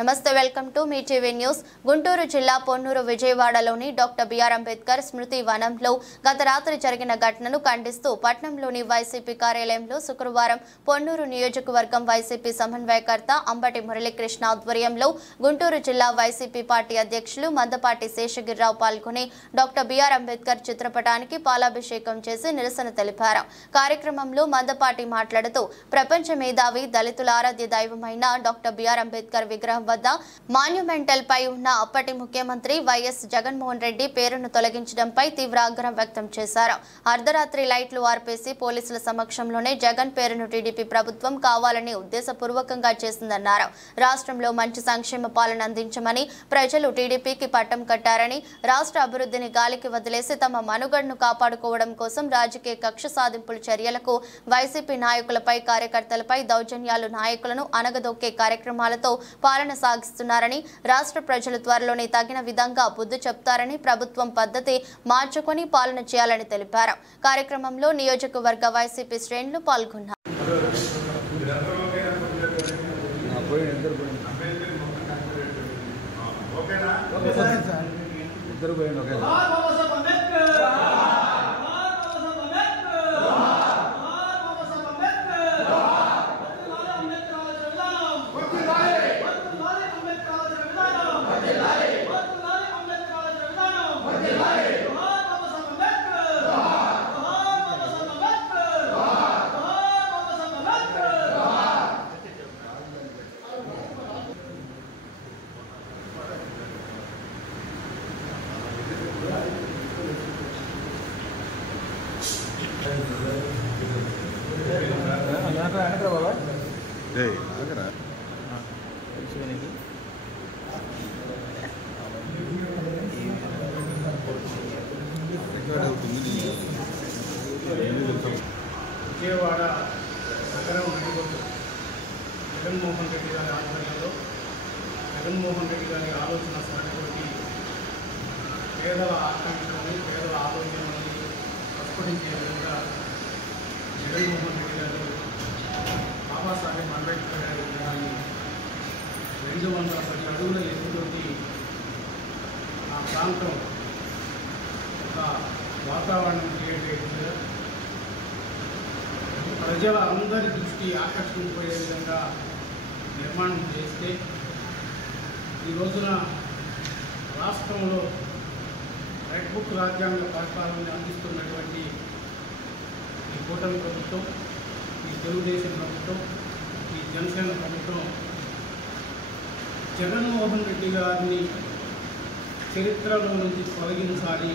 నమస్తే welcome to me TV news. Guntur జిల్లా పొన్నూరు విజయవాడలోని డాక్టర్ బిఆర్ అంబేద్కర్ స్మృతి వనంలో గత రాత్రి జరిగిన ఘటనను ఖండిస్తూ పట్నంలోని వైసీపీ కార్యాలయంలో శుక్రవారం పొన్నూరు నియోజకవర్గం వైసీపీ సమన్వయకర్త అంబటి మురళీకృష్ణ ఆధ్వర్యంలో గుంటూరు జిల్లా వైసీపీ పార్టీ అధ్యక్షులు మందపాటి శేషగిరిరావు పాల్గొని డాక్టర్ బిఆర్ అంబేద్కర్ చిత్రపటానికి పాలాభిషేకం చేసి నిరసన తెలిపారు. కార్యక్రమంలో మందపాటి మాట్లాడుతూ ప్రపంచ మేధావి దళితుల ఆరాధ్య దైవమైన డాక్టర్ బిఆర్ అంబేద్కర్ విగ్రహం వద్ద మాన్యుమెంటల్ పై ఉన్న అప్పటి ముఖ్యమంత్రి వైఎస్ జగన్మోహన్ రెడ్డి పేరును తొలగించడంపై తీవ్ర ఆగ్రహం వ్యక్తం చేశారు. అర్ధరాత్రి లైట్లు ఆర్పేసి పోలీసుల సమక్షంలోనే జగన్ పేరును టీడీపీ ప్రభుత్వం కావాలని ఉద్దేశపూర్వకంగా చేసిందన్నారు. రాష్ట్రంలో మంచి సంక్షేమ పాలన అందించమని ప్రజలు టీడీపీకి పట్టం కట్టారని, రాష్ట్ర అభివృద్ధిని గాలికి వదిలేసి తమ మనుగడను కాపాడుకోవడం కోసం రాజకీయ కక్ష సాధింపుల చర్యలకు వైసీపీ నాయకులపై, కార్యకర్తలపై దౌర్జన్యాలు, నాయకులను అనగదొక్కే కార్యక్రమాలతో పాలన సాగిస్తున్నారని, రాష్ట్ర ప్రజలు త్వరలోనే తగిన విధంగా బుద్ధి చెప్తారని, ప్రభుత్వం పద్ధతి మార్చుకొని పాలన చేయాలని తెలిపారు. కార్యక్రమంలో నియోజకవర్గ వైసీపీ శ్రేణులు పాల్గొన్నారు. విజయవాడ నగరం జగన్మోహన్ రెడ్డి గారి ఆధ్వర్యంలో జగన్మోహన్ రెడ్డి గారి ఆలోచన సరళితోటి పేదల ఆకాంక్షలని, పేదల ఆలోచనలని ప్రస్ఫుటించే విధంగా జగన్మోహన్ రెడ్డి గారు బాబాసాహెబ్ అంబేద్కర్ గారి విగ్రహాన్ని 210 అడుగుల ఎత్తుతోటి ఆ ప్రాంతం ఒక వాతావరణం క్రియేట్ చేశారు. ప్రజల అందరి దృష్టి ఆకర్షించిపోయే విధంగా నిర్మాణం చేస్తే ఈ రోజున రాష్ట్రంలో రెడ్ బుక్ రాజ్యాంగ పరిపాలన అందిస్తున్నటువంటి ఈ కూటమి ప్రభుత్వం, ఈ తెలుగుదేశం ప్రభుత్వం, ఈ జనసేన ప్రభుత్వం జగన్మోహన్ రెడ్డి గారిని చరిత్రలో నుంచి తొలగించాలి,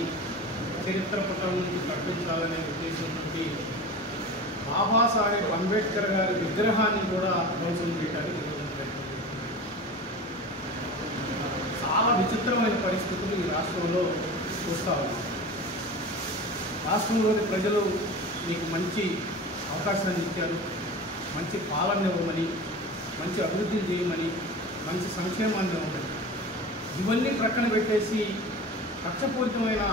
చరిత్ర పటం నుంచి తప్పించాలనే ఉద్దేశంతో బాబాసాహెబ్ అంబేద్కర్ గారి విగ్రహాన్ని కూడా ధ్వంసం చేయడానికి చాలా విచిత్రమైన పరిస్థితులు ఈ రాష్ట్రంలో చూస్తూ ఉన్నాం. రాష్ట్రంలోని ప్రజలు మీకు మంచి అవకాశాన్ని ఇచ్చారు, మంచి పాలన ఇవ్వమని, మంచి అభివృద్ధి చేయమని, మంచి సంక్షేమాన్ని ఇవ్వమని, ఇవన్నీ ప్రక్కన పెట్టేసి కక్షపూరితమైన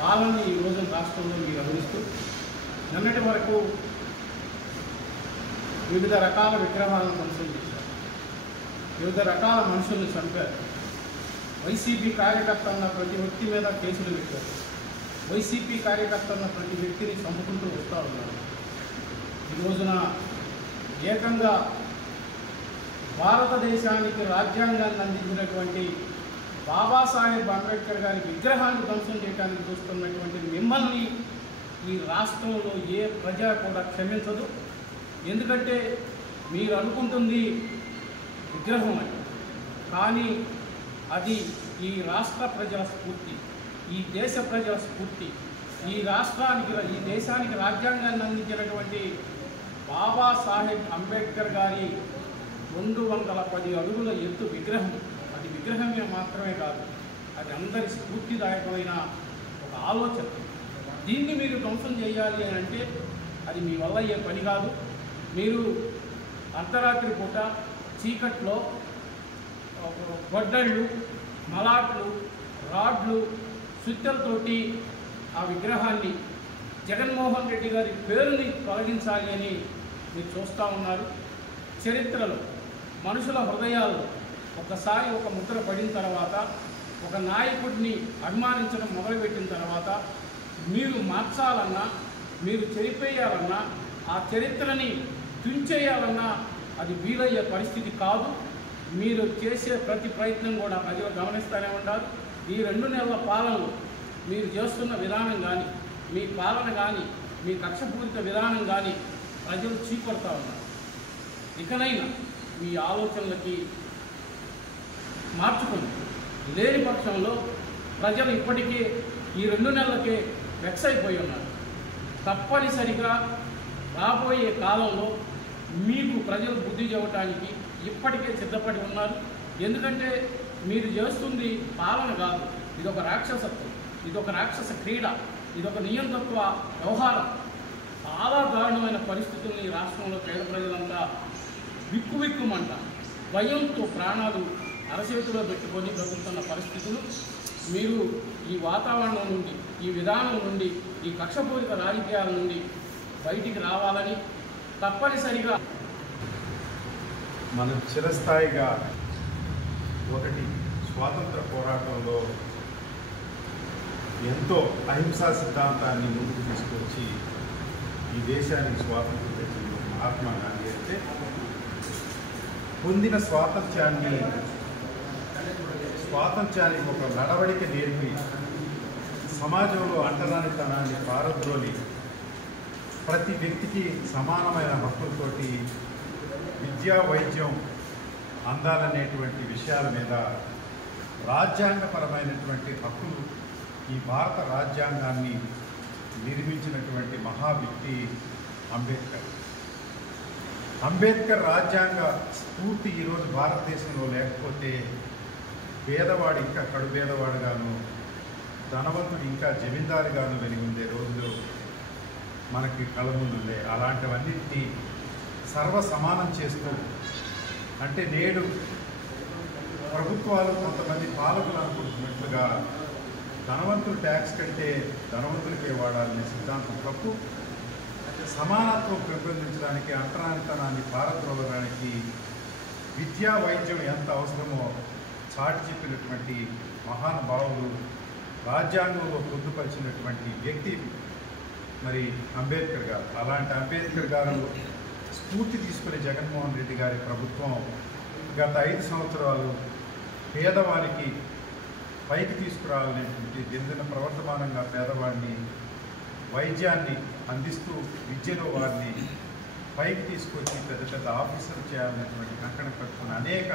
పాలనని ఈ రోజు రాష్ట్రంలో మీరు అనుభవిస్తూ నిన్నటి వరకు వివిధ రకాల విగ్రహాలను ధ్వంసం చేశారు, వివిధ రకాల మనుషులను చంపారు, వైసీపీ కార్యకర్త అన్న ప్రతి వ్యక్తి మీద కేసులు పెట్టారు, వైసీపీ కార్యకర్త అన్న ప్రతి వ్యక్తిని చంపుకుంటూ వస్తూ ఉన్నారు. ఈ రోజున ఏకంగా భారతదేశానికి రాజ్యాంగాన్ని అందించినటువంటి బాబాసాహెబ్ అంబేద్కర్ గారి విగ్రహాన్ని ధ్వంసం చేయడానికి చూస్తున్నటువంటి మిమ్మల్ని ఈ రాష్ట్రంలో ఏ ప్రజ కూడా క్షమించదు. ఎందుకంటే మీరు అనుకుంటుంది విగ్రహం అని, కానీ అది ఈ రాష్ట్ర ప్రజల స్ఫూర్తి, ఈ దేశ ప్రజల స్ఫూర్తి, ఈ రాష్ట్రానికి, ఈ దేశానికి రాజ్యాంగాన్ని అందించినటువంటి బాబాసాహెబ్ అంబేద్కర్ గారి 210 అడుగుల ఎత్తు విగ్రహం. అది విగ్రహమే మాత్రమే కాదు, అది అందరి స్ఫూర్తిదాయకమైన ఒక ఆలోచన. దీన్ని మీరు ధ్వంసం చేయాలి అని అంటే అది మీ వల్ల అయ్యే పని కాదు. మీరు అర్ధరాత్రి పూట చీకట్లో గొడ్డళ్ళు, మలాట్లు, రాడ్లు, సుత్తలతోటి ఆ విగ్రహాన్ని జగన్మోహన్ రెడ్డి గారి పేరుని తొలగించాలి అని మీరు చూస్తూ ఉన్నారు. చరిత్రలో మనుషుల హృదయాల్లో ఒకసారి ఒక ముద్ర పడిన తర్వాత, ఒక నాయకుడిని అభిమానించడం మొదలుపెట్టిన తర్వాత మీరు మార్చాలన్నా, మీరు చెరిపేయాలన్నా, ఆ చరిత్రని తుంచేయాలన్నా అది వీలయ్యే పరిస్థితి కాదు. మీరు చేసే ప్రతి ప్రయత్నం కూడా ప్రజలు గమనిస్తూనే ఉంటారు. ఈ 2 నెలల పాలనలో మీరు చేస్తున్న విధానం కానీ, మీ పాలన కానీ, మీ కక్షపూరిత విధానం కానీ ప్రజలు చీకొడతా ఉన్నారు. ఇకనైనా మీ ఆలోచనలకి మార్చుకుని, లేని పక్షంలో ప్రజలు ఇప్పటికే ఈ 2 నెలలకే వెక్స్ అయిపోయి ఉన్నారు. తప్పనిసరిగా రాబోయే కాలంలో మీకు ప్రజలు బుద్ధి చెప్పడానికి ఇప్పటికే సిద్ధపడి ఉన్నారు. ఎందుకంటే మీరు చేస్తుంది పాలన కాదు, ఇదొక రాక్షసత్వం, ఇదొక రాక్షస క్రీడ, ఇదొక నియంతత్వ వ్యవహారం. చాలా దారుణమైన పరిస్థితుల్ని ఈ రాష్ట్రంలో పేద ప్రజలంతా విక్కుమంట భయంతో ప్రాణాలు అరచేతిలో పెట్టుకొని బ్రతుకుతున్న పరిస్థితులు. మీరు ఈ వాతావరణం నుండి, ఈ విధానం నుండి, ఈ కక్షపూరిత రాజకీయాల నుండి బయటికి రావాలని తప్పనిసరిగా మనం చిరస్థాయిగా ఒకటి స్వాతంత్ర పోరాటంలో ఎంతో అహింసా సిద్ధాంతాన్ని ముందుకు తీసుకొచ్చి ఈ దేశానికి స్వాతంత్రం తెచ్చిన మహాత్మా గాంధీ అయితే పొందిన స్వాతంత్ర్యానికి ఒక నడవడిక నేర్పి సమాజంలో అంటరానితనాన్ని పారద్రోలి ప్రతి వ్యక్తికి సమానమైన హక్కులతోటి విద్యా వైద్యం అందాలనేటువంటి విషయాల మీద రాజ్యాంగపరమైనటువంటి హక్కులు ఈ భారత రాజ్యాంగాన్ని నిర్మించినటువంటి మహా వ్యక్తి అంబేద్కర్ రాజ్యాంగ స్ఫూర్తి ఈరోజు భారతదేశంలో లేకపోతే పేదవాడు ఇంకా కడు పేదవాడుగాను, ధనవంతుడు ఇంకా జమీందారుగాను వెలిగి ఉండే రోజులు మనకి కళ్ళ ముందుండే. అలాంటివన్నింటినీ సర్వసమానం చేస్తూ, అంటే నేడు ప్రభుత్వాలు కొంతమంది పాలకులు అనుకుంటున్నట్లుగా ధనవంతులు ట్యాక్స్ కంటే ధనవంతులకే వాడాలనే సిద్ధాంతం తప్పు. సమానత్వం పెంపొందించడానికి, అంటరానితనాన్ని పారద్రోలడానికి విద్యా వైద్యం ఎంత అవసరమో చాటి చెప్పినటువంటి మహానుభావులు, రాజ్యాంగంలో పొందుపరిచినటువంటి వ్యక్తి మరి అంబేద్కర్ గారు. అలాంటి అంబేద్కర్ గారు స్ఫూర్తి తీసుకునే జగన్మోహన్ రెడ్డి గారి ప్రభుత్వం గత 5 సంవత్సరాలు పేదవారికి పైకి తీసుకురావాలనేటువంటి దినదిన ప్రవర్తమానంగా పేదవాడిని వైద్యాన్ని అందిస్తూ విద్యలో వారిని పైకి తీసుకొచ్చి పెద్ద పెద్ద ఆఫీసర్లు చేయాలనేటువంటి కంకణం కట్టుకున్న అనేక